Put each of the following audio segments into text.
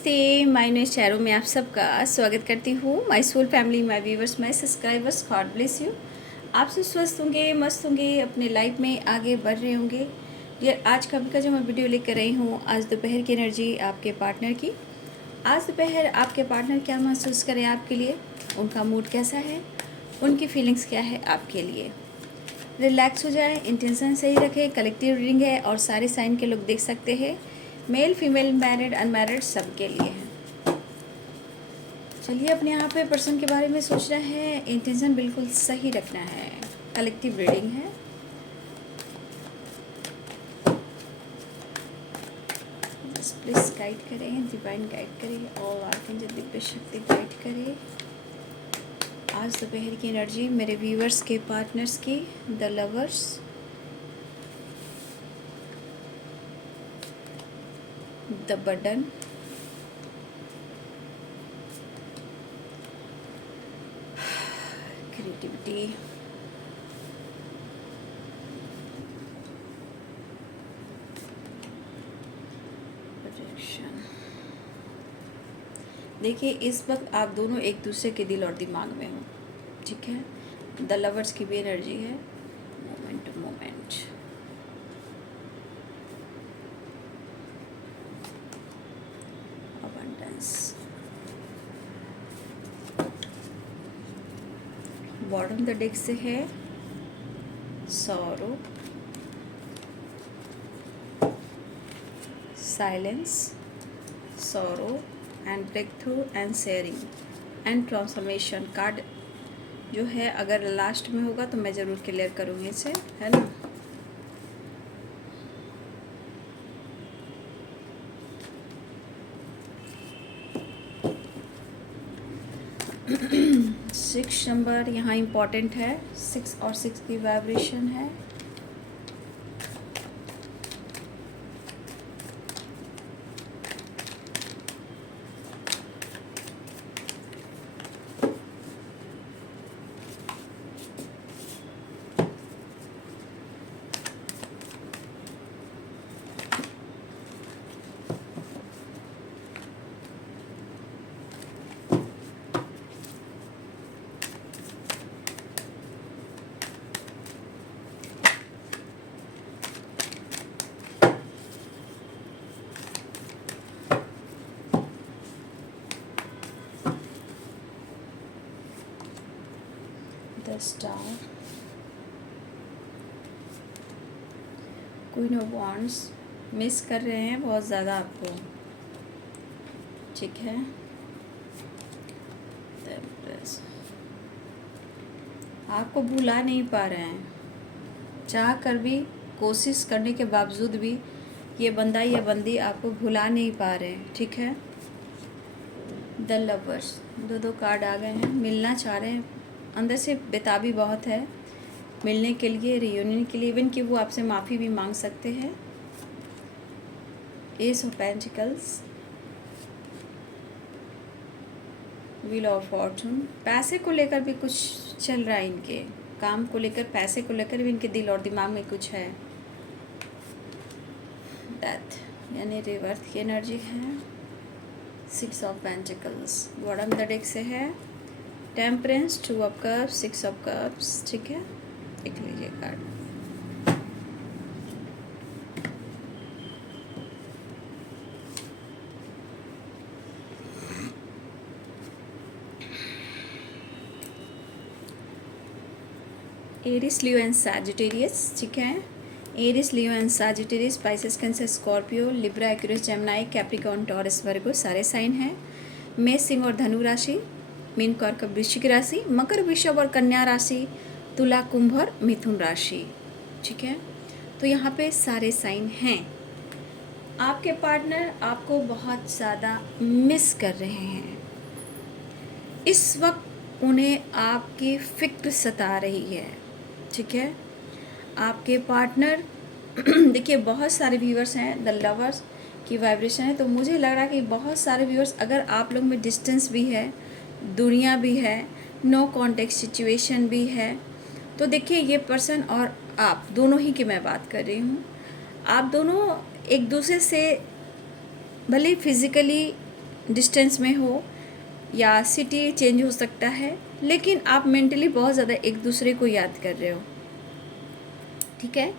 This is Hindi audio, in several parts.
नमस्ते, माय न्यू चैनल में आप सबका स्वागत करती हूँ। My soul family, my viewers, my subscribers, God bless you. आप सब स्वस्थ होंगे, मस्त होंगे, अपने लाइफ में आगे बढ़ रहे होंगे। यार आज का जो मैं वीडियो लेकर रही हूँ, आज दोपहर की एनर्जी आपके पार्टनर की। आज दोपहर आपके पार्टनर क्या महसूस करें आपके लिए, उनका मूड कैसा है, उनकी फीलिंग्स क्या है आपके लिए। रिलैक्स हो जाए, इंटेंशन सही रखें। कलेक्टिव रीडिंग है और सारे साइन के लोग देख सकते हैं, मेल फीमेल मैरिड अनमैरिड सबके लिए है। चलिए अपने यहाँ पे पर्सन के बारे में सोच रहे हैं, इंटेंशन बिल्कुल सही रखना है। कलेक्टिव रीडिंग है। बस प्लीज गाइड करें, डिवाइन गाइड करें और आर्कएंजल दिव्य शक्ति गाइड करें। आज दोपहर की एनर्जी मेरे व्यूअर्स के पार्टनर्स की, the lovers, the burden, creativity, protection. देखिए इस वक्त आप दोनों एक दूसरे के दिल और दिमाग में हो, ठीक है। द लवर्स की भी एनर्जी है, moment to moment. Abundance. Bottom the deck से है sorrow, silence, sorrow and break through and sharing and transformation card जो है, अगर लास्ट में होगा तो मैं ज़रूर क्लियर करूँगी इसे, है ना। सिक्स नंबर यहाँ इम्पॉर्टेंट है, 6 और 6 की वाइब्रेशन है। The star, queen of wands, miss कर रहे हैं बहुत ज़्यादा आपको, ठीक है। आपको भुला नहीं पा रहे हैं, चाह कर भी, कोशिश करने के बावजूद भी ये बंदा या बंदी आपको भुला नहीं पा रहे हैं, ठीक है। द लवर्स, दो कार्ड आ गए हैं। मिलना चाह रहे हैं, अंदर से बेताबी बहुत है मिलने के लिए, रियूनियन के लिए, इवन कि वो आपसे माफ़ी भी मांग सकते हैं। S of pentacles, wheel of Fortune. पैसे को लेकर भी कुछ चल रहा है इनके, काम को लेकर, पैसे को लेकर भी इनके दिल और दिमाग में कुछ है। डेथ यानी रिवर्थ की एनर्जी है। 6 of pentacles, bottom the deck से है temperance, 2 of cups, 6 of cups, ठीक है। देख लीजिए card. Aries, Leo and Sagittarius, ठीक है। Aries, Leo and Sagittarius, Pisces, Cancer, Scorpio, Libra, Aquarius, Gemini, Capricorn, Taurus, Virgo सारे साइन हैं। मेष, सिंह और धनु राशि, मीन, कर्क, वृश्चिक राशि, मकर, वृषभ और कन्या राशि, तुला, कुंभ और मिथुन राशि, ठीक है। तो यहाँ पे सारे साइन हैं। आपके पार्टनर आपको बहुत ज़्यादा मिस कर रहे हैं। इस वक्त उन्हें आपकी फिक्र सता रही है, ठीक है। आपके पार्टनर देखिए बहुत सारे व्यूअर्स हैं, द लवर्स की वाइब्रेशन है, तो मुझे लग रहा है कि बहुत सारे व्यूअर्स, अगर आप लोग में डिस्टेंस भी है, दुनिया भी है, नो कॉन्टेक्ट सिचुएशन भी है, तो देखिए ये पर्सन और आप दोनों ही की मैं बात कर रही हूँ। आप दोनों एक दूसरे से भले फिज़िकली डिस्टेंस में हो या सिटी चेंज हो सकता है, लेकिन आप मेंटली बहुत ज़्यादा एक दूसरे को याद कर रहे हो, ठीक है।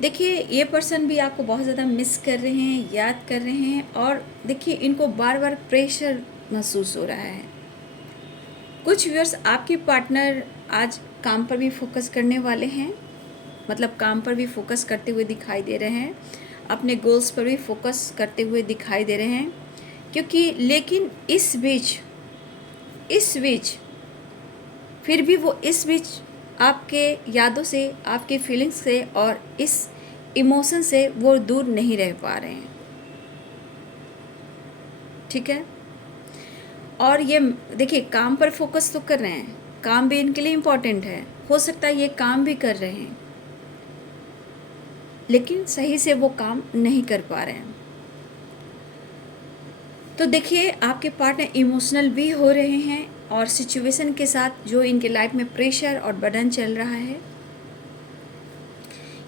देखिए ये पर्सन भी आपको बहुत ज़्यादा मिस कर रहे हैं, याद कर रहे हैं, और देखिए इनको बार बार प्रेशर महसूस हो रहा है। कुछ व्यूअर्स आपके पार्टनर आज काम पर भी फोकस करने वाले हैं, मतलब काम पर भी फोकस करते हुए दिखाई दे रहे हैं, अपने गोल्स पर भी फोकस करते हुए दिखाई दे रहे हैं, क्योंकि लेकिन इस बीच फिर भी वो इस बीच आपके यादों से, आपके फीलिंग्स से और इस इमोशन से वो दूर नहीं रह पा रहे हैं, ठीक है। और ये देखिए काम पर फोकस तो कर रहे हैं, काम भी इनके लिए इम्पोर्टेंट है, हो सकता है ये काम भी कर रहे हैं लेकिन सही से वो काम नहीं कर पा रहे हैं। तो देखिए आपके पार्टनर इमोशनल भी हो रहे हैं, और सिचुएशन के साथ जो इनके लाइफ में प्रेशर और बर्डन चल रहा है,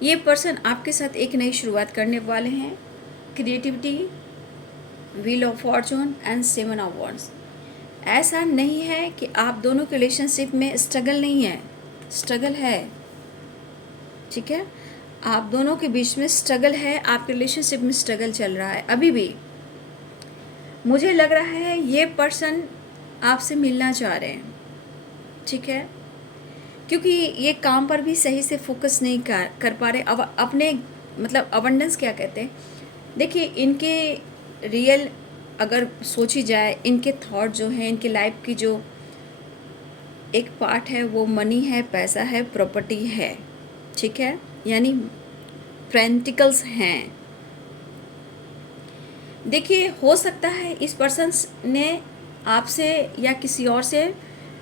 ये पर्सन आपके साथ एक नई शुरुआत करने वाले हैं। Creativity, wheel of Fortune and 7 of wands. ऐसा नहीं है कि आप दोनों के रिलेशनशिप में स्ट्रगल नहीं है, स्ट्रगल है, ठीक है। आप दोनों के बीच में स्ट्रगल है, आपके रिलेशनशिप में स्ट्रगल चल रहा है अभी भी। मुझे लग रहा है ये पर्सन आपसे मिलना चाह रहे हैं, ठीक है, क्योंकि ये काम पर भी सही से फोकस नहीं कर पा रहे। अब अपने मतलब अबंडेंस क्या कहते हैं, देखिए इनके रियल अगर सोची जाए, इनके थॉट जो हैं, इनके लाइफ की जो एक पार्ट है वो मनी है, पैसा है, प्रॉपर्टी है, ठीक है, यानी पेंटिकल्स हैं। देखिए हो सकता है इस पर्सन ने आपसे या किसी और से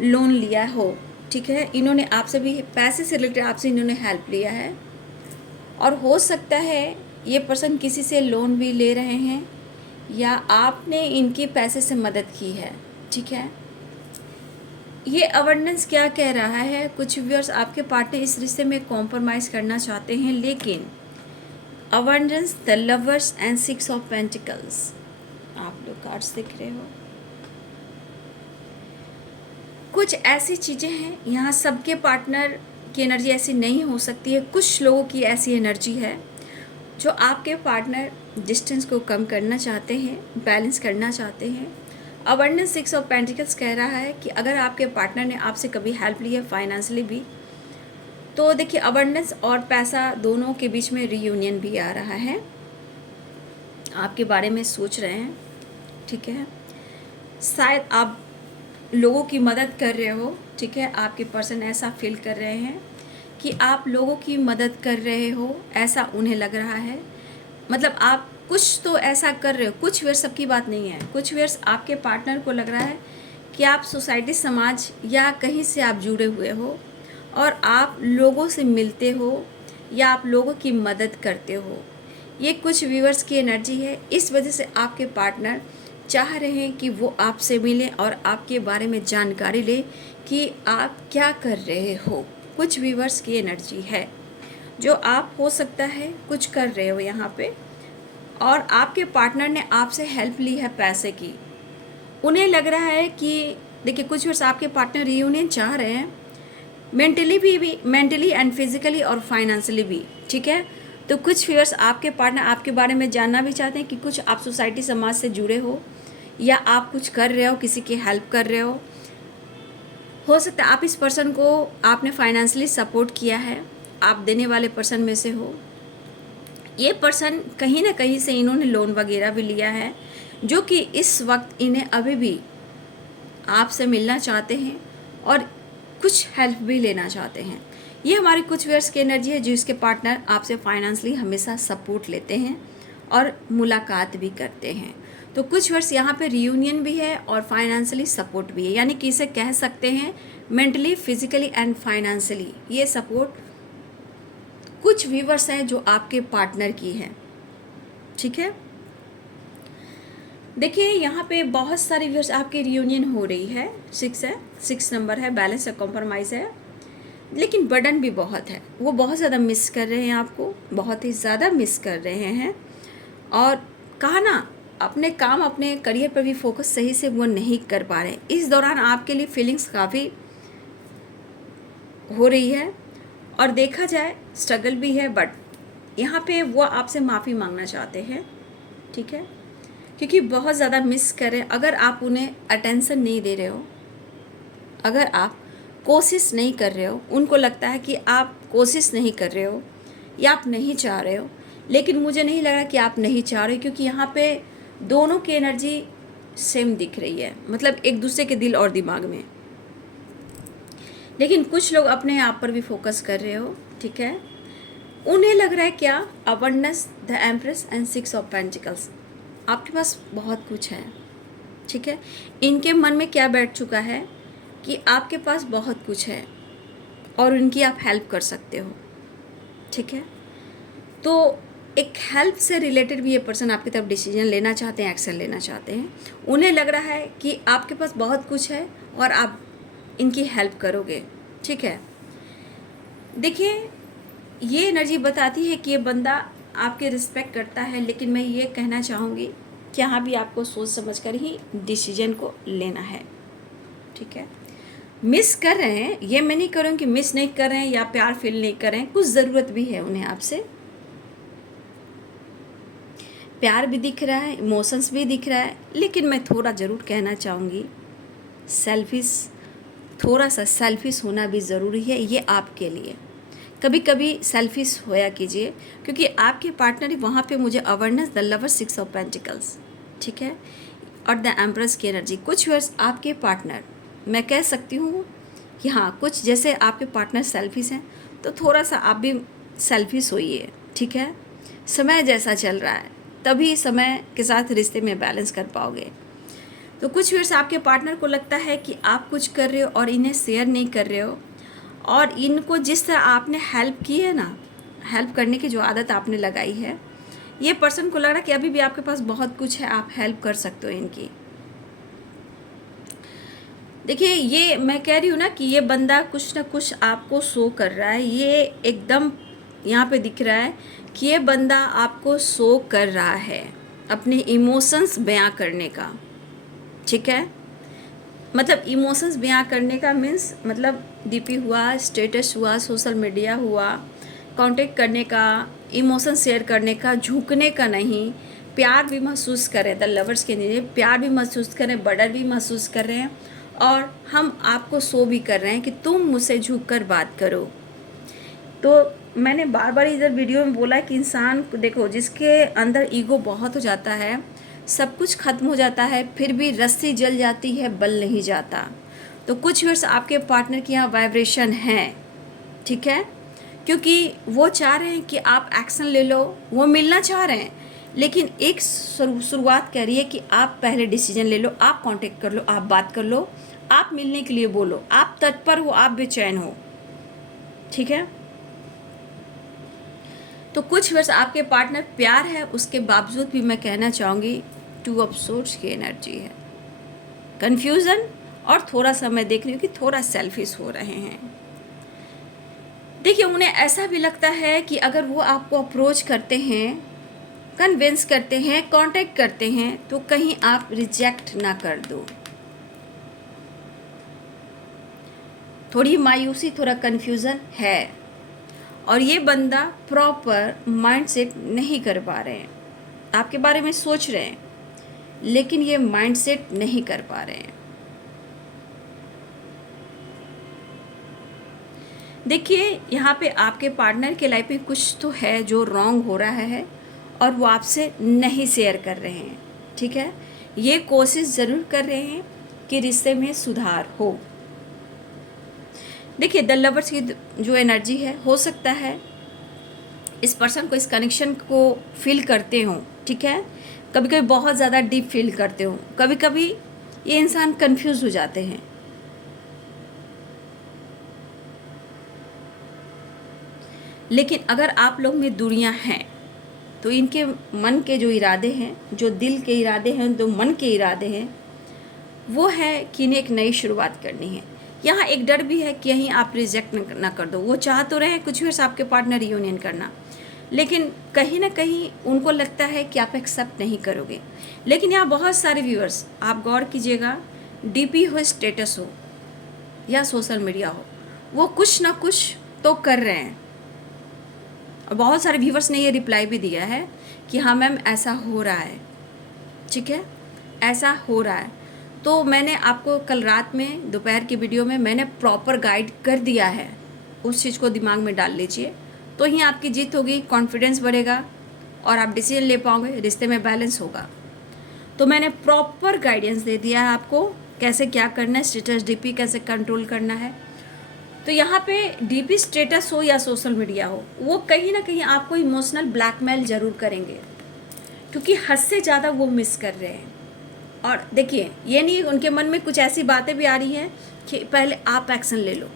लोन लिया हो, ठीक है, इन्होंने आपसे भी पैसे से रिलेटेड आपसे इन्होंने हेल्प लिया है, और हो सकता है ये पर्सन किसी से लोन भी ले रहे हैं या आपने इनकी पैसे से मदद की है, ठीक है। ये अवेयरनेस क्या कह रहा है, कुछ व्यूअर्स आपके पार्टनर इस रिश्ते में कॉम्प्रोमाइज़ करना चाहते हैं, लेकिन abundance, the lovers and 6 of pentacles, आप लोग कार्ड्स दिख रहे हो। कुछ ऐसी चीज़ें हैं, यहाँ सबके पार्टनर की एनर्जी ऐसी नहीं हो सकती है, कुछ लोगों की ऐसी एनर्जी है जो आपके पार्टनर डिस्टेंस को कम करना चाहते हैं, बैलेंस करना चाहते हैं। अवेंडेंस 6 ऑफ पेंटिकल्स कह रहा है कि अगर आपके पार्टनर ने आपसे कभी हेल्प ली है फाइनेंशियली भी, तो देखिए अबंडेंस और पैसा दोनों के बीच में रीयूनियन भी आ रहा है, आपके बारे में सोच रहे हैं, ठीक है। शायद आप लोगों की मदद कर रहे हो, ठीक है, आपके पर्सन ऐसा फील कर रहे हैं कि आप लोगों की मदद कर रहे हो, ऐसा उन्हें लग रहा है, मतलब आप कुछ तो ऐसा कर रहे हो। कुछ वेयर सबकी बात नहीं है, कुछ वेयर्स आपके पार्टनर को लग रहा है कि आप सोसाइटी, समाज या कहीं से आप जुड़े हुए हो और आप लोगों से मिलते हो या आप लोगों की मदद करते हो। ये कुछ व्यूअर्स की एनर्जी है, इस वजह से आपके पार्टनर चाह रहे हैं कि वो आपसे मिलें और आपके बारे में जानकारी लें कि आप क्या कर रहे हो। कुछ व्यूअर्स की एनर्जी है जो आप हो सकता है कुछ कर रहे हो यहाँ पे, और आपके पार्टनर ने आपसे हेल्प ली है पैसे की। उन्हें लग रहा है कि देखिए कुछ वर्ष आपके पार्टनर रियूनियन चाह रहे हैं, मेंटली भी मेंटली एंड फिजिकली और फाइनेंशियली भी, ठीक है। तो कुछ व्यूअर्स आपके पार्टनर आपके बारे में जानना भी चाहते हैं कि कुछ आप सोसाइटी, समाज से जुड़े हो या आप कुछ कर रहे हो, किसी की हेल्प कर रहे हो सकता है आप इस पर्सन को आपने फाइनेंशियली सपोर्ट किया है, आप देने वाले पर्सन में से हो। ये पर्सन कहीं ना कहीं से इन्होंने लोन वगैरह भी लिया है, जो कि इस वक्त इन्हें अभी भी आपसे मिलना चाहते हैं और कुछ हेल्प भी लेना चाहते हैं। ये हमारी कुछ व्यूअर्स की एनर्जी है, जिसके पार्टनर आपसे फाइनेंशियली हमेशा सपोर्ट लेते हैं और मुलाकात भी करते हैं। तो कुछ व्यूअर्स यहाँ पे रियूनियन भी है और फाइनेंशियली सपोर्ट भी है, यानी कि इसे कह सकते हैं मेंटली, फिजिकली एंड फाइनेंशियली ये सपोर्ट कुछ व्यूअर्स हैं जो आपके पार्टनर की हैं, ठीक है। देखिए यहाँ पे बहुत सारे व्यूअर्स आपके रियूनियन हो रही है, 6 है, 6 नंबर है, बैलेंस है, कॉम्प्रोमाइज़ है, लेकिन बर्डन भी बहुत है। वो बहुत ज़्यादा मिस कर रहे हैं आपको, बहुत ही ज़्यादा मिस कर रहे हैं। और कहा ना अपने काम अपने करियर पर भी फोकस सही से वो नहीं कर पा रहे। इस दौरान आपके लिए फीलिंग्स काफ़ी हो रही है और देखा जाए स्ट्रगल भी है, बट यहाँ पे वो आपसे माफ़ी मांगना चाहते हैं, ठीक है, क्योंकि बहुत ज़्यादा मिस करें। अगर आप उन्हें अटेंशन नहीं दे रहे हो, अगर आप कोशिश नहीं कर रहे हो, उनको लगता है कि आप कोशिश नहीं कर रहे हो या आप नहीं चाह रहे हो, लेकिन मुझे नहीं लग रहा कि आप नहीं चाह रहे, क्योंकि यहाँ पे दोनों की एनर्जी सेम दिख रही है, मतलब एक दूसरे के दिल और दिमाग में। लेकिन कुछ लोग अपने आप पर भी फोकस कर रहे हो, ठीक है। उन्हें लग रहा है क्या, abundance, the empress and 6 of pentacles, आपके पास बहुत कुछ है, ठीक है। इनके मन में क्या बैठ चुका है कि आपके पास बहुत कुछ है और उनकी आप हेल्प कर सकते हो, ठीक है। तो एक हेल्प से रिलेटेड भी ये पर्सन आपकी तरफ डिसीजन लेना चाहते हैं, एक्शन लेना चाहते हैं। उन्हें लग रहा है कि आपके पास बहुत कुछ है और आप इनकी हेल्प करोगे, ठीक है। देखिए, ये एनर्जी बताती है कि ये बंदा आपके रिस्पेक्ट करता है, लेकिन मैं ये कहना चाहूँगी कि यहाँ भी आपको सोच समझ कर ही डिसीजन को लेना है, ठीक है। मिस कर रहे हैं, ये मैं नहीं करूँ कि मिस नहीं कर रहे हैं या प्यार फील नहीं कर रहे हैं, कुछ ज़रूरत भी है उन्हें आपसे, प्यार भी दिख रहा है, इमोशंस भी दिख रहा है, लेकिन मैं थोड़ा ज़रूर कहना चाहूँगी, थोड़ा सा सेल्फिश होना भी ज़रूरी है ये आपके लिए। कभी कभी सेल्फिश होया कीजिए, क्योंकि आपके पार्टनर वहाँ पे मुझे awareness, the lover, 6 of pentacles, ठीक है, और द एम्प्रेस की एनर्जी। कुछ वर्ष आपके पार्टनर, मैं कह सकती हूँ कि हाँ, कुछ जैसे आपके पार्टनर सेल्फिश हैं, तो थोड़ा सा आप भी सेल्फिश होइए, ठीक है। समय जैसा चल रहा है, तभी समय के साथ रिश्ते में बैलेंस कर पाओगे। तो कुछ वर्ष आपके पार्टनर को लगता है कि आप कुछ कर रहे हो और इन्हें शेयर नहीं कर रहे हो, और इनको जिस तरह आपने हेल्प की है ना, हेल्प करने की जो आदत आपने लगाई है, ये पर्सन को लग रहा है कि अभी भी आपके पास बहुत कुछ है, आप हेल्प कर सकते हो इनकी। देखिए, ये मैं कह रही हूँ ना कि ये बंदा कुछ ना कुछ आपको शो कर रहा है, ये एकदम यहाँ पे दिख रहा है कि ये बंदा आपको शो कर रहा है अपने इमोशंस बयां करने का, ठीक है। मतलब इमोशंस बयां करने का मीन्स मतलब डीपी हुआ, स्टेटस हुआ, सोशल मीडिया हुआ, कांटेक्ट करने का, इमोशन शेयर करने का, झुकने का नहीं, प्यार भी महसूस करें, द लवर्स के लिए प्यार भी महसूस करें, बर्डन भी महसूस कर रहे हैं, और हम आपको शो भी कर रहे हैं कि तुम मुझसे झुक कर बात करो। तो मैंने बार बार इधर वीडियो में बोला कि इंसान को देखो, जिसके अंदर ईगो बहुत हो जाता है, सब कुछ खत्म हो जाता है, फिर भी रस्सी जल जाती है, बल नहीं जाता। तो कुछ वर्ष आपके पार्टनर की यहाँ वाइब्रेशन है, ठीक है, क्योंकि वो चाह रहे हैं कि आप एक्शन ले लो, वो मिलना चाह रहे हैं, लेकिन एक शुरुआत कह रही है कि आप पहले डिसीजन ले लो, आप कांटेक्ट कर लो, आप बात कर लो, आप मिलने के लिए बोलो, आप तत्पर हो, आप बेचैन हो, ठीक है। तो कुछ वर्ष आपके पार्टनर प्यार है, उसके बावजूद भी मैं कहना चाहूँगी 2 ऑफ सोर्ड्स की एनर्जी है, कन्फ्यूज़न, और थोड़ा सा मैं देख रही हूँ कि थोड़ा सेल्फिश हो रहे हैं। देखिए, उन्हें ऐसा भी लगता है कि अगर वो आपको अप्रोच करते हैं, कन्विंस करते हैं, कांटेक्ट करते हैं, तो कहीं आप रिजेक्ट ना कर दो। थोड़ी मायूसी, थोड़ा कन्फ्यूज़न है, और ये बंदा प्रॉपर माइंड सेट नहीं कर पा रहे हैं, आपके बारे में सोच रहे हैं, लेकिन ये माइंड सेट नहीं कर पा रहे हैं। देखिए, यहाँ पे आपके पार्टनर के लाइफ में कुछ तो है जो रॉन्ग हो रहा है और वो आपसे नहीं शेयर कर रहे हैं, ठीक है। ये कोशिश ज़रूर कर रहे हैं कि रिश्ते में सुधार हो। देखिए, द लवर्स की जो एनर्जी है, हो सकता है इस पर्सन को, इस कनेक्शन को फील करते हो, ठीक है, कभी कभी बहुत ज़्यादा डीप फील करते हो, कभी कभी ये इंसान कंफ्यूज हो जाते हैं। लेकिन अगर आप लोग में दूरियां हैं, तो इनके मन के जो इरादे हैं, जो दिल के इरादे हैं, जो मन के इरादे हैं, वो है कि इन्हें एक नई शुरुआत करनी है। यहाँ एक डर भी है कि यहीं आप रिजेक्ट ना कर दो। वो चाह तो रहे हैं कुछ वर्ष आपके पार्टनर रियूनियन करना, लेकिन कहीं ना कहीं उनको लगता है कि आप एक्सेप्ट नहीं करोगे। लेकिन यहाँ बहुत सारे व्यूअर्स, आप गौर कीजिएगा, डीपी हो, स्टेटस हो या सोशल मीडिया हो, वो कुछ ना कुछ तो कर रहे हैं। और बहुत सारे व्यूअर्स ने ये रिप्लाई भी दिया है कि हाँ मैम ऐसा हो रहा है, ठीक है, ऐसा हो रहा है। तो मैंने आपको कल रात में दोपहर की वीडियो में मैंने प्रॉपर गाइड कर दिया है, उस चीज़ को दिमाग में डाल लीजिए, तो ही आपकी जीत होगी, कॉन्फिडेंस बढ़ेगा और आप डिसीजन ले पाओगे, रिश्ते में बैलेंस होगा। तो मैंने प्रॉपर गाइडेंस दे दिया है आपको, कैसे क्या करना है, स्टेटस डीपी कैसे कंट्रोल करना है। तो यहाँ पे डीपी स्टेटस हो या सोशल मीडिया हो, वो कहीं ना कहीं आपको इमोशनल ब्लैकमेल ज़रूर करेंगे, क्योंकि हद से ज़्यादा वो मिस कर रहे हैं। और देखिए, ये नहीं उनके मन में कुछ ऐसी बातें भी आ रही हैं कि पहले आप एक्शन ले लो,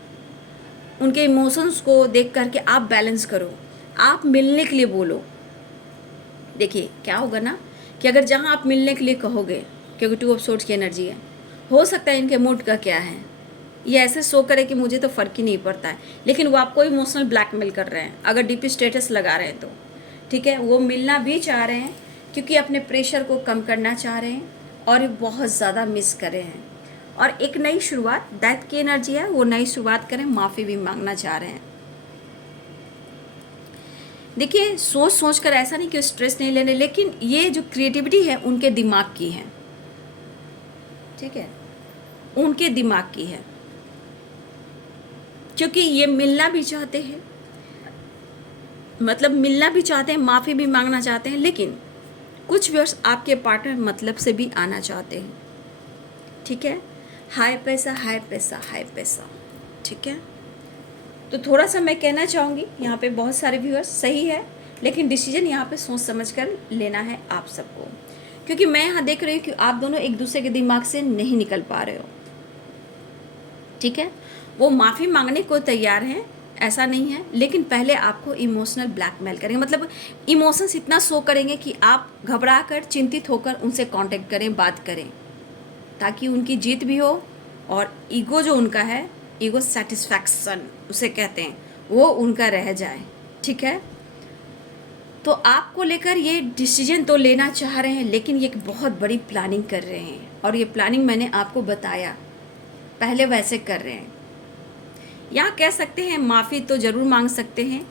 उनके इमोशंस को देख करके आप बैलेंस करो, आप मिलने के लिए बोलो। देखिए क्या होगा ना कि अगर जहाँ आप मिलने के लिए कहोगे, क्योंकि 2 ऑफ सोर्ड्स की एनर्जी है, हो सकता है इनके मूड का क्या है, ये ऐसे शो करे कि मुझे तो फ़र्क ही नहीं पड़ता है, लेकिन वो आपको इमोशनल ब्लैकमेल कर रहे हैं अगर डीपी स्टेटस लगा रहे हैं तो, ठीक है। वो मिलना भी चाह रहे हैं क्योंकि अपने प्रेशर को कम करना चाह रहे हैं और बहुत ज़्यादा मिस कर रहे हैं। और एक नई शुरुआत, दैट की एनर्जी है, वो नई शुरुआत करें, माफ़ी भी मांगना चाह रहे हैं। देखिए सोच सोच कर ऐसा नहीं कि स्ट्रेस नहीं लेने, लेकिन ये जो क्रिएटिविटी है उनके दिमाग की है, ठीक है, उनके दिमाग की है, क्योंकि ये मिलना भी चाहते हैं, मतलब मिलना भी चाहते हैं, माफ़ी भी मांगना चाहते हैं, लेकिन कुछ व्यर्स आपके पार्टनर मतलब से भी आना चाहते हैं, ठीक है। हाई पैसा हाई पैसा हाई पैसा, ठीक है। तो थोड़ा सा मैं कहना चाहूँगी, यहाँ पे बहुत सारे व्यूअर्स सही है, लेकिन डिसीजन यहाँ पे सोच समझ कर लेना है आप सबको, क्योंकि मैं यहाँ देख रही हूँ कि आप दोनों एक दूसरे के दिमाग से नहीं निकल पा रहे हो, ठीक है। वो माफ़ी मांगने को तैयार हैं, ऐसा नहीं है, लेकिन पहले आपको इमोशनल ब्लैकमेल करेंगे, मतलब इमोशंस इतना शो करेंगे कि आप घबरा कर, चिंतित होकर उनसे कांटेक्ट करें, बात करें, ताकि उनकी जीत भी हो और ईगो जो उनका है, ईगो सेटिस्फैक्शन उसे कहते हैं, वो उनका रह जाए, ठीक है। तो आपको लेकर ये डिसीजन तो लेना चाह रहे हैं, लेकिन ये एक बहुत बड़ी प्लानिंग कर रहे हैं, और ये प्लानिंग मैंने आपको बताया, पहले वैसे कर रहे हैं। यहाँ कह सकते हैं माफ़ी तो ज़रूर मांग सकते हैं,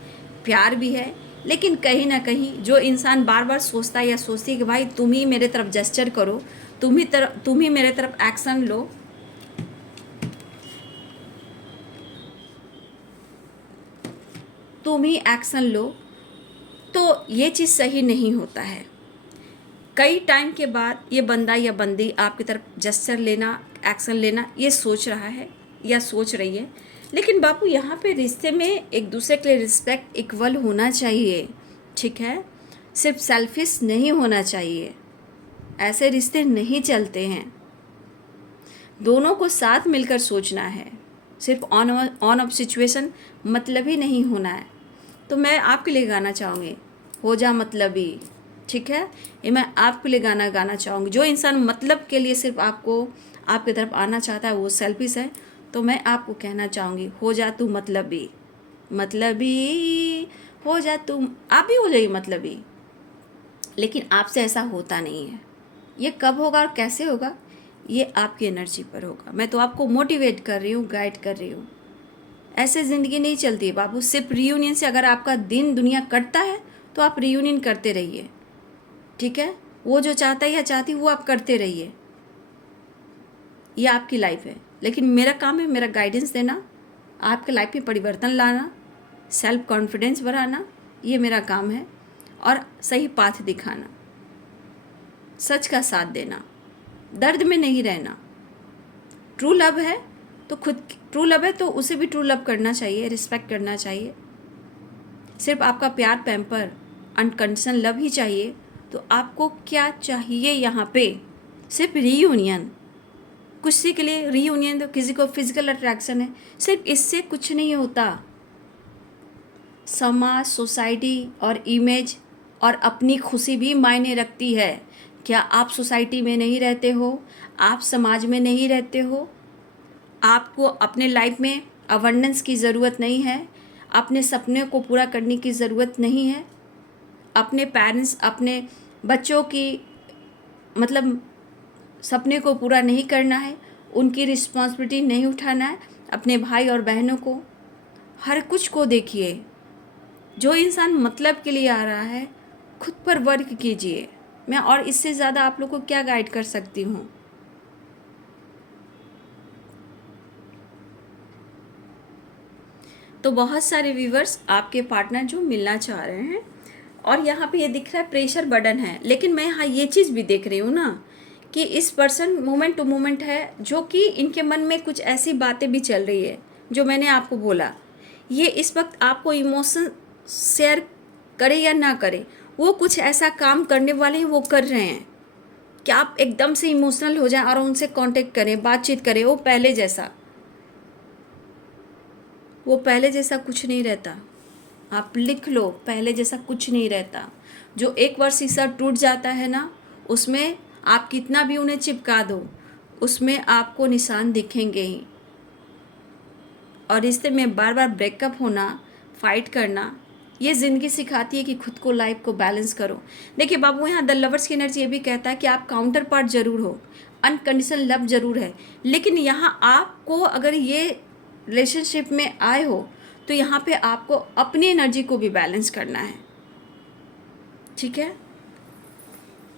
प्यार भी है, लेकिन कहीं ना कहीं जो इंसान बार बार सोचता है या सोचती है कि भाई तुम ही मेरे तरफ जेस्चर करो, तुम ही मेरे तरफ एक्शन लो, तुम ही एक्शन लो, तो ये चीज़ सही नहीं होता है। कई टाइम के बाद ये बंदा या बंदी आपकी तरफ जेस्चर लेना, एक्शन लेना ये सोच रहा है या सोच रही है, लेकिन बापू यहाँ पे रिश्ते में एक दूसरे के लिए रिस्पेक्ट इक्वल होना चाहिए, ठीक है। सिर्फ सेल्फिश नहीं होना चाहिए, ऐसे रिश्ते नहीं चलते हैं, दोनों को साथ मिलकर सोचना है, सिर्फ ऑन ऑफ सिचुएशन मतलब ही नहीं होना है। तो मैं आपके लिए गाना चाहूँगी, हो जा मतलबी, ठीक है। ये मैं आपके लिए गाना गाना चाहूँगी। जो इंसान मतलब के लिए सिर्फ आपको आपकी तरफ आना चाहता है वो सेल्फिश है। तो मैं आपको कहना चाहूँगी, हो जा तू मतलबी, मतलबी हो जा तू, आप भी हो जाइए मतलबी, लेकिन आपसे ऐसा होता नहीं है। ये कब होगा और कैसे होगा, ये आपकी एनर्जी पर होगा। मैं तो आपको मोटिवेट कर रही हूँ, गाइड कर रही हूँ। ऐसे ज़िंदगी नहीं चलती है बाबू। सिर्फ रियूनियन से अगर आपका दिन दुनिया कटता है तो आप रियूनियन करते रहिए, ठीक है। वो जो चाहता है या चाहती वो आप करते रहिए, ये आपकी लाइफ है। लेकिन मेरा काम है मेरा गाइडेंस देना, आपके लाइफ में परिवर्तन लाना, सेल्फ कॉन्फिडेंस बढ़ाना, ये मेरा काम है, और सही पाथ दिखाना, सच का साथ देना, दर्द में नहीं रहना। ट्रू लव है तो खुद, ट्रू लव है तो उसे भी ट्रू लव करना चाहिए, रिस्पेक्ट करना चाहिए। सिर्फ आपका प्यार, पैम्पर, अनकंडीशनल लव ही चाहिए तो आपको क्या चाहिए यहाँ पे? सिर्फ रीयूनियन, किसी के लिए रीयूनियन तो किसी को फिजिकल अट्रैक्शन है, सिर्फ इससे कुछ नहीं होता। समाज, सोसाइटी और इमेज और अपनी खुशी भी मायने रखती है। क्या आप सोसाइटी में नहीं रहते हो, आप समाज में नहीं रहते हो, आपको अपने लाइफ में अबंडेंस की ज़रूरत नहीं है, अपने सपने को पूरा करने की ज़रूरत नहीं है, अपने पेरेंट्स, अपने बच्चों की मतलब सपने को पूरा नहीं करना है, उनकी रिस्पॉन्सिबिलिटी नहीं उठाना है, अपने भाई और बहनों को, हर कुछ को देखिए। जो इंसान मतलब के लिए आ रहा है, खुद पर वर्क कीजिए। मैं और इससे ज़्यादा आप लोग को क्या गाइड कर सकती हूँ। तो बहुत सारे व्यूवर्स आपके पार्टनर जो मिलना चाह रहे हैं, और यहाँ पे ये दिख रहा है प्रेशर बर्डन है, लेकिन मैं यहाँ ये चीज़ भी देख रही हूँ ना कि इस पर्सन मोमेंट टू मोमेंट है, जो कि इनके मन में कुछ ऐसी बातें भी चल रही है जो मैंने आपको बोला। ये इस वक्त आपको इमोशन शेयर करे या ना करे, वो कुछ ऐसा काम करने वाले हैं, वो कर रहे हैं कि आप एकदम से इमोशनल हो जाएं और उनसे कांटेक्ट करें, बातचीत करें। वो पहले जैसा कुछ नहीं रहता। आप लिख लो, पहले जैसा कुछ नहीं रहता। जो एक बार शीशा टूट जाता है ना, उसमें आप कितना भी उन्हें चिपका दो, उसमें आपको निशान दिखेंगे ही। और रिश्ते में बार बार ब्रेकअप होना, फाइट करना, ये ज़िंदगी सिखाती है कि खुद को, लाइफ को बैलेंस करो। देखिए बाबू, यहाँ द लवर्स की एनर्जी ये भी कहता है कि आप काउंटर पार्ट ज़रूर हो, अनकंडीशनल लव ज़रूर है, लेकिन यहाँ आपको अगर ये रिलेशनशिप में आए हो तो यहाँ पे आपको अपनी एनर्जी को भी बैलेंस करना है। ठीक है,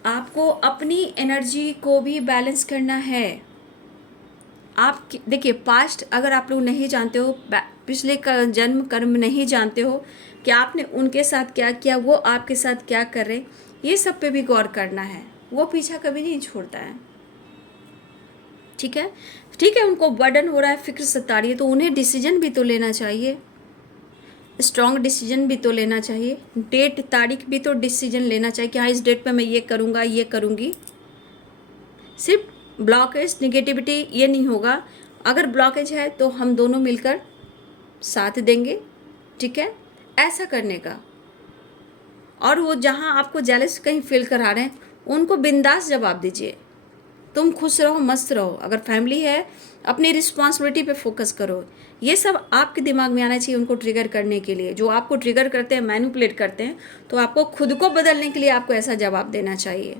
आपको अपनी एनर्जी को भी बैलेंस करना है। आप देखिए, पास्ट अगर आप लोग नहीं जानते हो, पिछले जन्म कर्म नहीं जानते हो कि आपने उनके साथ क्या किया, वो आपके साथ क्या कर रहे, ये सब पे भी गौर करना है। वो पीछा कभी नहीं छोड़ता है। ठीक है, ठीक है, उनको बर्डन हो रहा है, फिक्र सता रही है, तो उन्हें डिसीजन भी तो लेना चाहिए, स्ट्रॉन्ग डिसीजन भी तो लेना चाहिए, डेट तारीख भी तो डिसीजन लेना चाहिए कि हाँ इस डेट पे मैं ये करूँगा, ये करूँगी। सिर्फ ब्लॉकेज, निगेटिविटी ये नहीं होगा। अगर ब्लॉकेज है तो हम दोनों मिलकर साथ देंगे। ठीक है, ऐसा करने का। और वो जहाँ आपको जेलस कहीं फील करा रहे हैं, उनको बिंदास जवाब दीजिए, तुम खुश रहो, मस्त रहो। अगर फैमिली है, अपनी रिस्पॉन्सिबिलिटी पे फोकस करो। ये सब आपके दिमाग में आना चाहिए उनको ट्रिगर करने के लिए। जो आपको ट्रिगर करते हैं, मैनिपुलेट करते हैं, तो आपको खुद को बदलने के लिए आपको ऐसा जवाब देना चाहिए।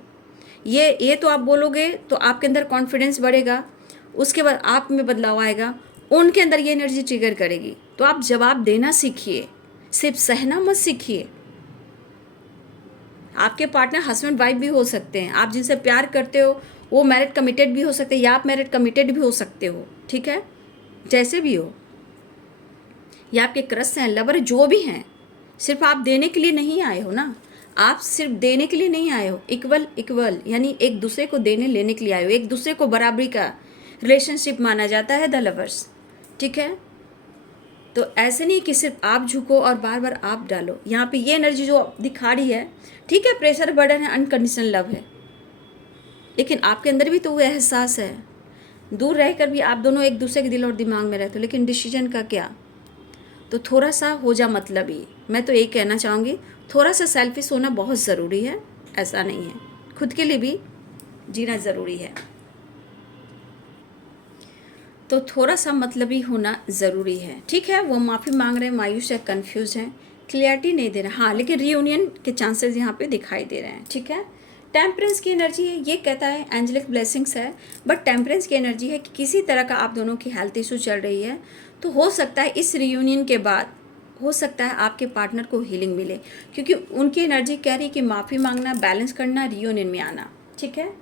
ये तो आप बोलोगे तो आपके अंदर कॉन्फिडेंस बढ़ेगा, उसके बाद आप में बदलाव आएगा, उनके अंदर ये एनर्जी ट्रिगर करेगी। तो आप जवाब देना सीखिए, सिर्फ सहना मत सीखिए। आपके पार्टनर हस्बैंड वाइफ भी हो सकते हैं, आप जिनसे प्यार करते हो वो मैरिड कमिटेड भी हो सकते हैं, या आप मैरिड कमिटेड भी हो सकते हो। ठीक है, जैसे भी हो, या आपके क्रश हैं, लवर, जो भी हैं, सिर्फ आप देने के लिए नहीं आए हो ना। आप सिर्फ देने के लिए नहीं आए हो, इक्वल इक्वल यानी एक दूसरे को देने लेने के लिए आए हो। एक दूसरे को बराबरी का रिलेशनशिप माना जाता है द लवर्स। ठीक है, तो ऐसे नहीं कि सिर्फ आप झुको और बार बार आप डालो। यहाँ पे ये एनर्जी जो दिखा रही है, ठीक है, प्रेशर बर्डन है, अनकंडीशनल लव है, लेकिन आपके अंदर भी तो वो एहसास है। दूर रहकर भी आप दोनों एक दूसरे के दिल और दिमाग में रहते हो, लेकिन डिसीजन का क्या। तो थोड़ा सा हो जा मतलबी। मैं तो यही कहना चाहूँगी, थोड़ा सा सेल्फिश होना बहुत ज़रूरी है, ऐसा नहीं है, खुद के लिए भी जीना ज़रूरी है। तो थोड़ा सा मतलबी होना ज़रूरी है। ठीक है, वो माफ़ी मांग रहे हैं, मायूस है, कन्फ्यूज़ हैं, क्लियरिटी नहीं दे रहे, हाँ, लेकिन रीयूनियन के चांसेस यहाँ पे दिखाई दे रहे हैं। ठीक है, टेम्परेंस की एनर्जी है, ये कहता है एंजेलिक ब्लेसिंग्स है, बट टेम्परेंस की एनर्जी है कि किसी तरह का आप दोनों की हेल्थ इशू चल रही है, तो हो सकता है इस रीयूनियन के बाद हो सकता है आपके पार्टनर को हीलिंग मिले, क्योंकि उनकी एनर्जी कह रही है कि माफ़ी मांगना, बैलेंस करना, रीयूनियन में आना। ठीक है,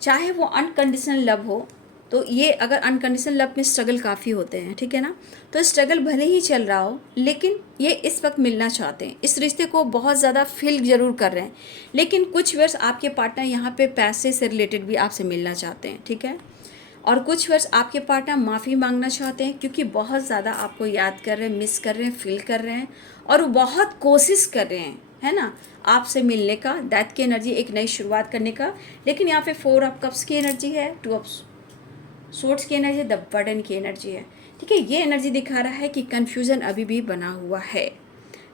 चाहे वो अनकंडीशनल लव हो, तो ये अगर अनकंडीशनल लव में स्ट्रगल काफ़ी होते हैं, ठीक है ना, तो स्ट्रगल भले ही चल रहा हो, लेकिन ये इस वक्त मिलना चाहते हैं, इस रिश्ते को बहुत ज़्यादा फील ज़रूर कर रहे हैं, लेकिन कुछ वर्ष आपके पार्टनर यहाँ पे पैसे से रिलेटेड भी आपसे मिलना चाहते हैं। ठीक है, और कुछ वर्ष आपके पार्टनर माफ़ी मांगना चाहते हैं, क्योंकि बहुत ज़्यादा आपको याद कर रहे हैं, मिस कर रहे हैं, फील कर रहे हैं, और वो बहुत कोशिश कर रहे हैं, है ना, आपसे मिलने का, डेथ की एनर्जी, एक नई शुरुआत करने का। लेकिन यहाँ पे 4 ऑफ कप्स की एनर्जी है, 2 ऑफ सोर्ड्स की एनर्जी है, द बर्डन की एनर्जी है। ठीक है, ये एनर्जी दिखा रहा है कि कन्फ्यूज़न अभी भी बना हुआ है,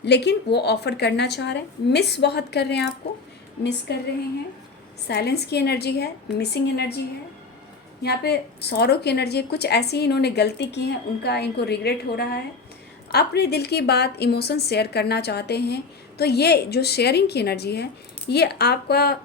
लेकिन वो ऑफ़र करना चाह रहे हैं, मिस बहुत कर रहे हैं, आपको मिस कर रहे हैं। साइलेंस की एनर्जी है, मिसिंग एनर्जी है, यहाँ पे सौरव की एनर्जी है, कुछ ऐसी इन्होंने गलती की है, उनका इनको रिग्रेट हो रहा है, अपने दिल की बात, इमोशन शेयर करना चाहते हैं, तो ये जो शेयरिंग की एनर्जी है, ये आपका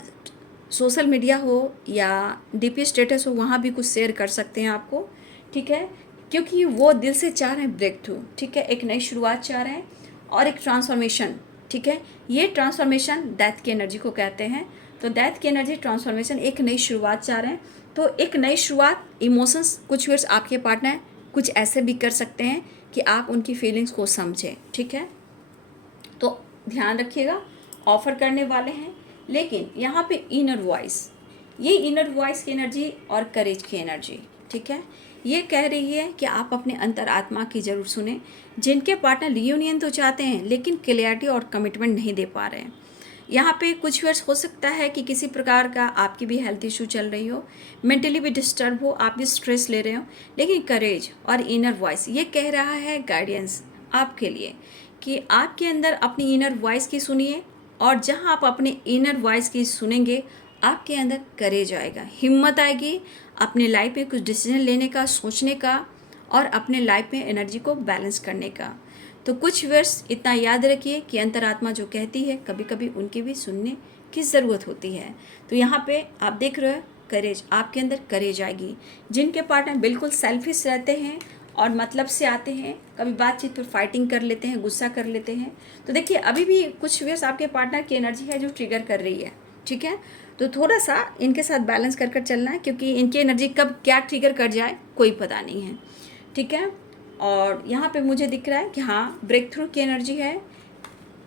सोशल मीडिया हो या डीपी स्टेटस हो, वहाँ भी कुछ शेयर कर सकते हैं आपको, ठीक है, क्योंकि वो दिल से चाह रहे हैं ब्रेक थ्रू, ठीक है, एक नई शुरुआत चाह रहे हैं और एक ट्रांसफॉर्मेशन, ठीक है। ये ट्रांसफॉर्मेशन डेथ की एनर्जी को कहते हैं। तो डेथ की एनर्जी ट्रांसफॉर्मेशन, एक नई शुरुआत चाह रहे हैं, तो एक नई शुरुआत, इमोशंस, कुछ वर्ड्स आपके पार्टनर कुछ ऐसे भी कर सकते हैं कि आप उनकी फीलिंग्स को समझें, ठीक है। तो ध्यान रखिएगा, ऑफर करने वाले हैं, लेकिन यहाँ पे इनर वॉइस, ये इनर वॉइस की एनर्जी और करेज की एनर्जी, ठीक है, ये कह रही है कि आप अपने अंतरात्मा की ज़रूर सुने। जिनके पार्टनर रियूनियन तो चाहते हैं लेकिन क्लैरिटी और कमिटमेंट नहीं दे पा रहे हैं, यहाँ पे कुछ वर्ष हो सकता है कि किसी प्रकार का आपकी भी हेल्थ इशू चल रही हो, मेंटली भी डिस्टर्ब हो, आप भी स्ट्रेस ले रहे हो, लेकिन करेज और इनर वॉइस ये कह रहा है गाइडेंस आपके लिए कि आपके अंदर अपनी इनर वॉइस की सुनिए, और जहाँ आप अपने इनर वॉइस की सुनेंगे आपके अंदर करेज आएगा, हिम्मत आएगी अपने लाइफ में कुछ डिसीजन लेने का, सोचने का, और अपने लाइफ में एनर्जी को बैलेंस करने का। तो कुछ वर्ष इतना याद रखिए कि अंतरात्मा जो कहती है, कभी कभी उनकी भी सुनने की ज़रूरत होती है। तो यहाँ पे आप देख रहे हो करेज, आपके अंदर करेज आएगी। जिनके पार्टनर बिल्कुल सेल्फिश रहते हैं और मतलब से आते हैं, कभी बातचीत पर फाइटिंग कर लेते हैं, गुस्सा कर लेते हैं, तो देखिए अभी भी कुछ वर्ष आपके पार्टनर की एनर्जी है जो ट्रिगर कर रही है, ठीक है। तो थोड़ा सा इनके साथ बैलेंस कर चलना है, क्योंकि इनकी एनर्जी कब क्या ट्रिगर कर जाए कोई पता नहीं है, ठीक है। और यहाँ पे मुझे दिख रहा है कि हाँ, ब्रेक थ्रू की एनर्जी है,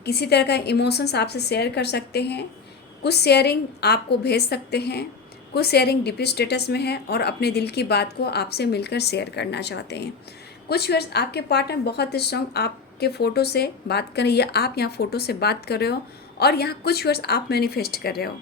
किसी तरह का इमोशंस आपसे शेयर कर सकते हैं, कुछ शेयरिंग आपको भेज सकते हैं, कुछ शेयरिंग डीपी स्टेटस में है और अपने दिल की बात को आपसे मिलकर शेयर करना चाहते हैं। कुछ वर्ष आपके पार्टनर बहुत स्ट्रॉन्ग आपके फ़ोटो से बात कर रहे हैं, या आप यहाँ फ़ोटो से बात कर रहे हो, और यहाँ कुछ वर्ष आप मैनिफेस्ट कर रहे हो,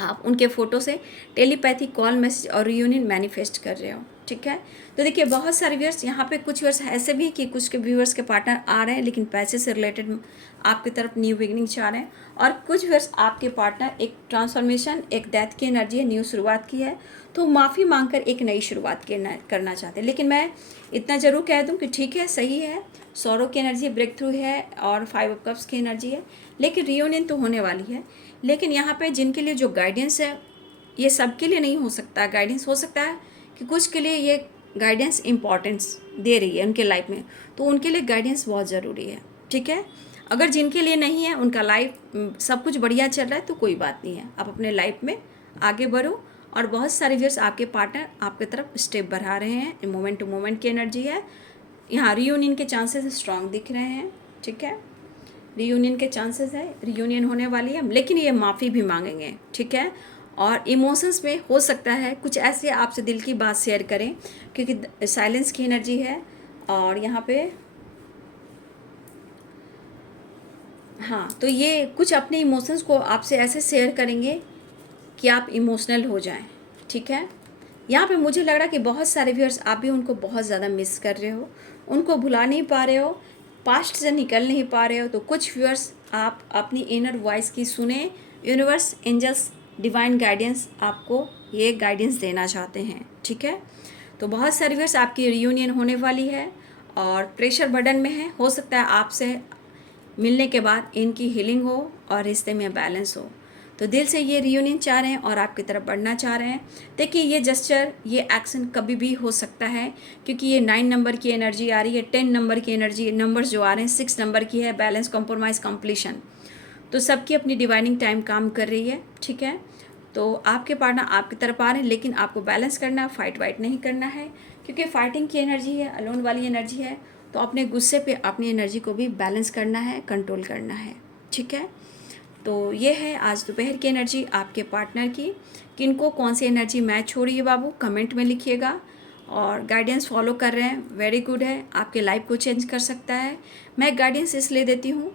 आप उनके फ़ोटो से टेलीपैथी कॉल, मैसेज और रियूनियन मैनिफेस्ट कर रहे हो, ठीक है। तो देखिए बहुत सारे व्यूअर्स यहाँ पे, कुछ व्यूअर्स ऐसे भी कि कुछ के व्यूअर्स के पार्टनर आ रहे हैं लेकिन पैसे से रिलेटेड आपकी तरफ न्यू बिगनिंग चाह रहे हैं, और कुछ व्यूअर्स आपके पार्टनर एक ट्रांसफॉर्मेशन, एक डेथ की एनर्जी है, न्यू शुरुआत की है, तो माफ़ी मांगकर एक नई शुरुआत करना चाहते हैं। लेकिन मैं इतना ज़रूर कह दूँ कि ठीक है, सही है, सौरों की एनर्जी ब्रेक थ्रू है और 5 ऑफ कप्स की एनर्जी है, लेकिन रियूनियन तो होने वाली है। लेकिन यहाँ पे जिनके लिए जो गाइडेंस है, ये सबके लिए नहीं हो सकता। गाइडेंस हो सकता है कि कुछ के लिए ये गाइडेंस इम्पॉर्टेंस दे रही है उनके लाइफ में, तो उनके लिए गाइडेंस बहुत ज़रूरी है, ठीक है। अगर जिनके लिए नहीं है, उनका लाइफ सब कुछ बढ़िया चल रहा है, तो कोई बात नहीं है, आप अपने लाइफ में आगे बढ़ो। और बहुत सारे व्यूअर्स आपके पार्टनर आपके तरफ स्टेप बढ़ा रहे हैं, मोमेंट टू मोमेंट की एनर्जी है। यहाँ रियूनियन के चांसेस स्ट्रॉन्ग दिख रहे हैं, ठीक है, रियूनियन के चांसेस है, रियूनियन होने वाली है, लेकिन ये माफ़ी भी मांगेंगे, ठीक है। और इमोशंस में हो सकता है कुछ ऐसे आपसे दिल की बात शेयर करें, क्योंकि साइलेंस की एनर्जी है, और यहाँ पे हाँ, तो ये कुछ अपने इमोशंस को आपसे ऐसे शेयर करेंगे कि आप इमोशनल हो जाएं, ठीक है। यहाँ पे मुझे लग रहा है कि बहुत सारे व्यूअर्स आप भी उनको बहुत ज़्यादा मिस कर रहे हो, उनको भुला नहीं पा रहे हो, पास्ट से निकल नहीं पा रहे हो। तो कुछ व्यूअर्स आप अपनी इनर वॉइस की सुने, यूनिवर्स, एंजल्स, डिवाइन गाइडेंस आपको ये गाइडेंस देना चाहते हैं, ठीक है। तो बहुत सारे व्यूअर्स आपकी रियूनियन होने वाली है और प्रेशर बर्डन में है, हो सकता है आपसे मिलने के बाद इनकी हीलिंग हो और रिश्ते में बैलेंस हो। तो दिल से ये रियूनियन चाह रहे हैं और आपकी तरफ बढ़ना चाह रहे हैं। देखिए ये जेस्चर, ये एक्शन कभी भी हो सकता है, क्योंकि ये 9 नंबर की एनर्जी आ रही है, 10 नंबर की एनर्जी, नंबर्स जो आ रहे हैं 6 नंबर की है, बैलेंस, कॉम्प्रोमाइज़, कंप्लीशन। तो सबकी अपनी डिवाइनिंग टाइम काम कर रही है, ठीक है। तो आपके पार्टनर आपकी तरफ आ रहे हैं, लेकिन आपको बैलेंस करना, फाइट वाइट नहीं करना है, क्योंकि फाइटिंग की एनर्जी है, अलोन वाली एनर्जी है। तो अपने गुस्से पे अपनी एनर्जी को भी बैलेंस करना है, कंट्रोल करना है, ठीक है। तो ये है आज दोपहर की एनर्जी आपके पार्टनर की। किनको कौन सी एनर्जी मैच हो रही है बाबू, कमेंट में लिखिएगा। और गाइडेंस फॉलो कर रहे हैं, वेरी गुड है, आपके लाइफ को चेंज कर सकता है। मैं गाइडेंस इसलिए देती हूँ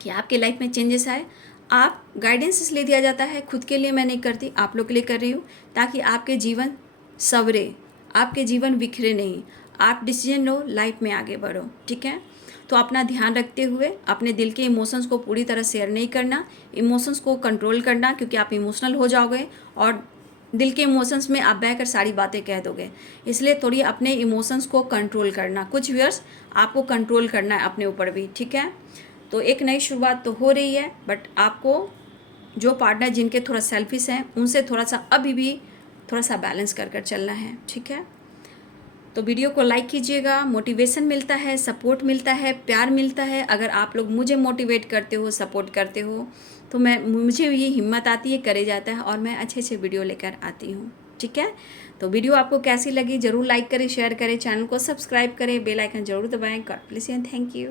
कि आपके लाइफ में चेंजेस आए। आप गाइडेंस इसलिए दिया जाता है, खुद के लिए मैं नहीं करती, आप लोग के लिए कर रही हूँ, ताकि आपके जीवन संवरे, आपके जीवन बिखरे नहीं, आप डिसीजन लो, लाइफ में आगे बढ़ो, ठीक है। तो अपना ध्यान रखते हुए अपने दिल के इमोशंस को पूरी तरह शेयर नहीं करना, इमोशंस को कंट्रोल करना, क्योंकि आप इमोशनल हो जाओगे और दिल के इमोशंस में आप बहकर सारी बातें कह दोगे, इसलिए थोड़ी अपने इमोशंस को कंट्रोल करना। कुछ व्यूअर्स आपको कंट्रोल करना है अपने ऊपर भी, ठीक है। तो एक नई शुरुआत तो हो रही है, बट आपको जो पार्टनर जिनके थोड़ा सेल्फिश हैं उनसे थोड़ा सा अभी भी थोड़ा सा बैलेंस कर कर चलना है, ठीक है। तो वीडियो को लाइक कीजिएगा, मोटिवेशन मिलता है, सपोर्ट मिलता है, प्यार मिलता है। अगर आप लोग मुझे मोटिवेट करते हो, सपोर्ट करते हो, तो मुझे ये हिम्मत आती है, करे जाता है और मैं अच्छे अच्छे वीडियो लेकर आती हूँ, ठीक है। तो वीडियो आपको कैसी लगी ज़रूर लाइक करें, शेयर करें, चैनल को सब्सक्राइब करें, बेल आइकन ज़रूर दबाएं। God bless you and thank you.